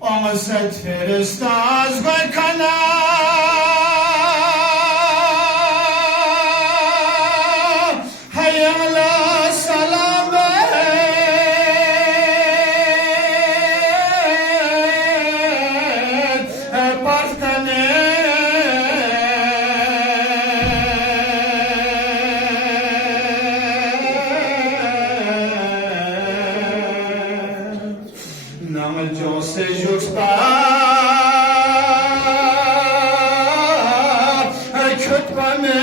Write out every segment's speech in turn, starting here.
آمد فرست از گل کنم حیالا سلام پرت کنه نام جو سے جوشتا کت بامه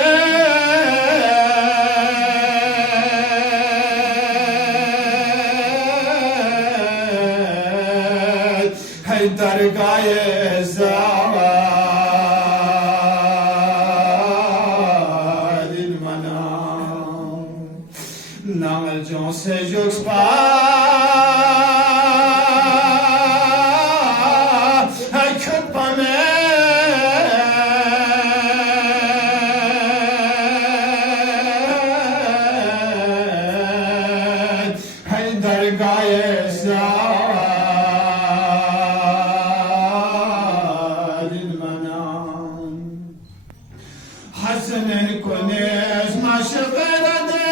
هی درگاه زاد المنام نام جو سے جوشتا حسن کنیز مشرق رده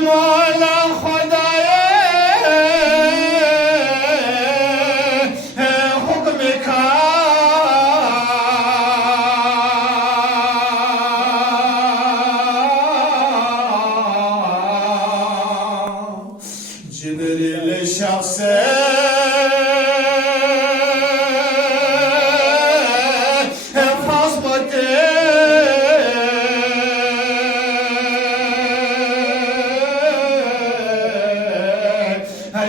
مولا خدای حکم جبریل شخص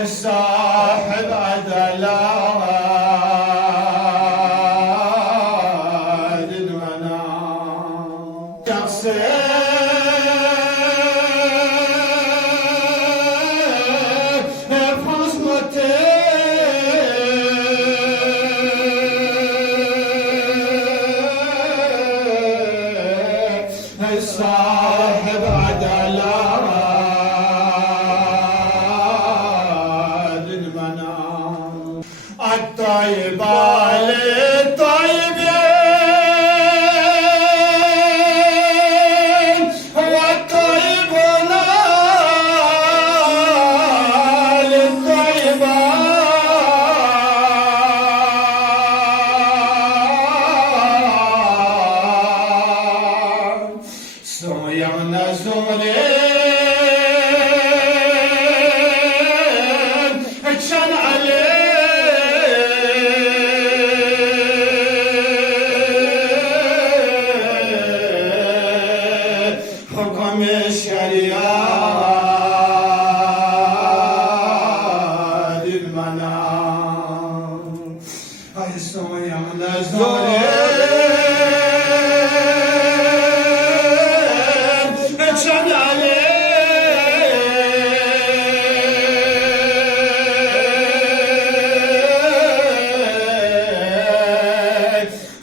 صاحب عدالات المنام شخص صاحب عدالات المنام الطيب للطيبين والطيبون للطيبات صيام زورين اكشن عليه حكم الشريعة المنام هاي صيام زورين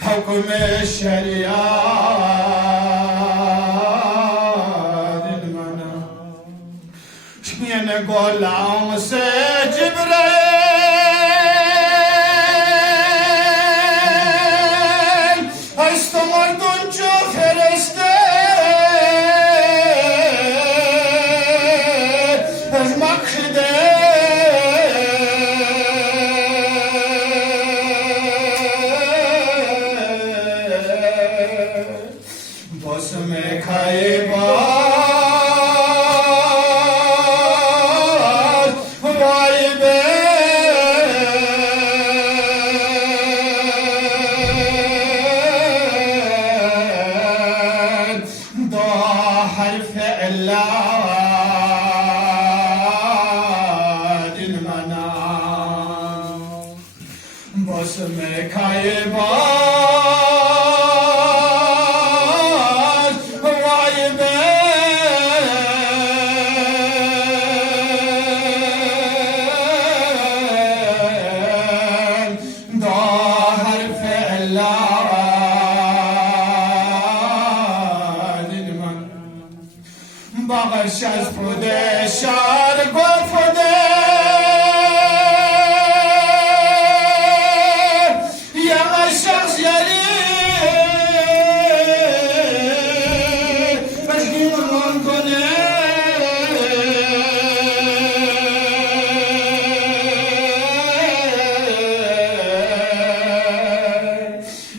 حكم الشريعة المنام شمين قول عمس جبريل استمردون جو فرسته از مقصده باسم کای باز وای به شاز پوده شار گفته یا شخص یاری بشکی من کنه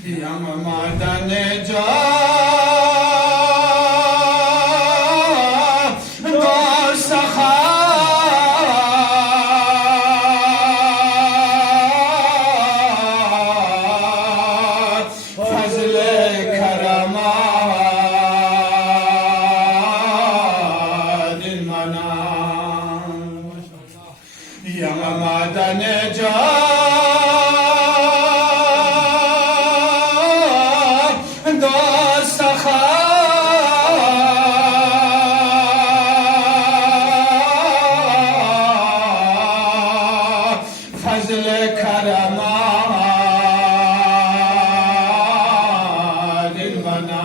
یا مردن جا Yamadan Eca Dostakha Fazl Karama Dilmana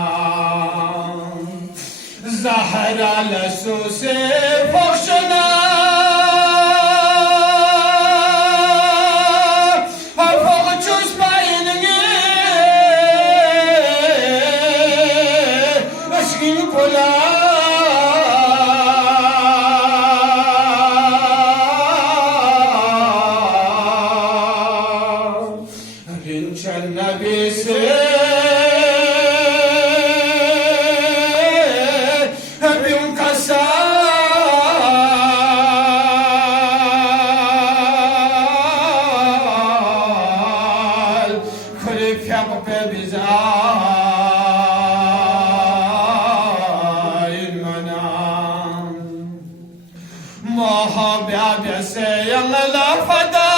Zahra Lesuse Fokhshana Nabi se bir kasal kulüp yapıp bizar ilmanam muhabbe se yanla fada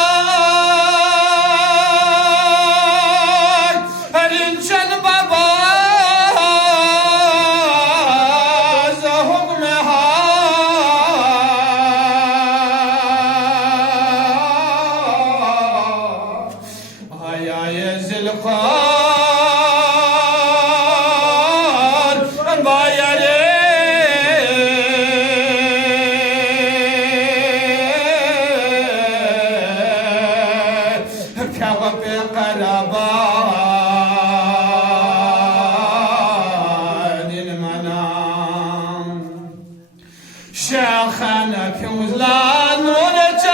شيخنا في وزلان ونجاش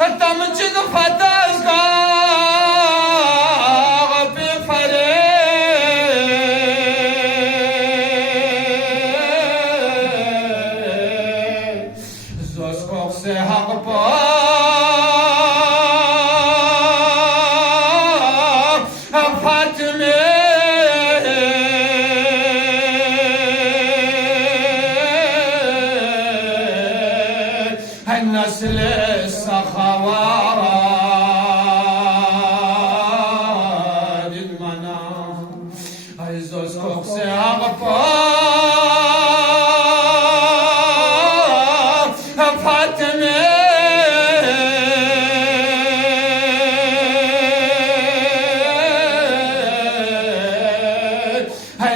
التمجد فتاش في فريق زوز قوسي حق فاطمه نسل السخوات المنام عزوز كوكسي أغفار فاطمة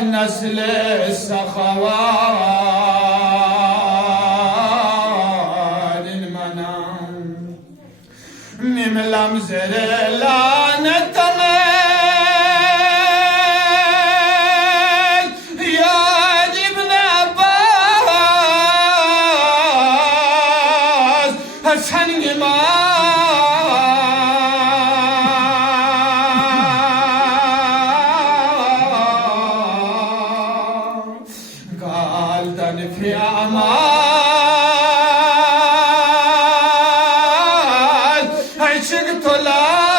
نسل السخوات ميم لمزر لا نتمل يا ابن عباس حسن قال دن في أمان عشقت لا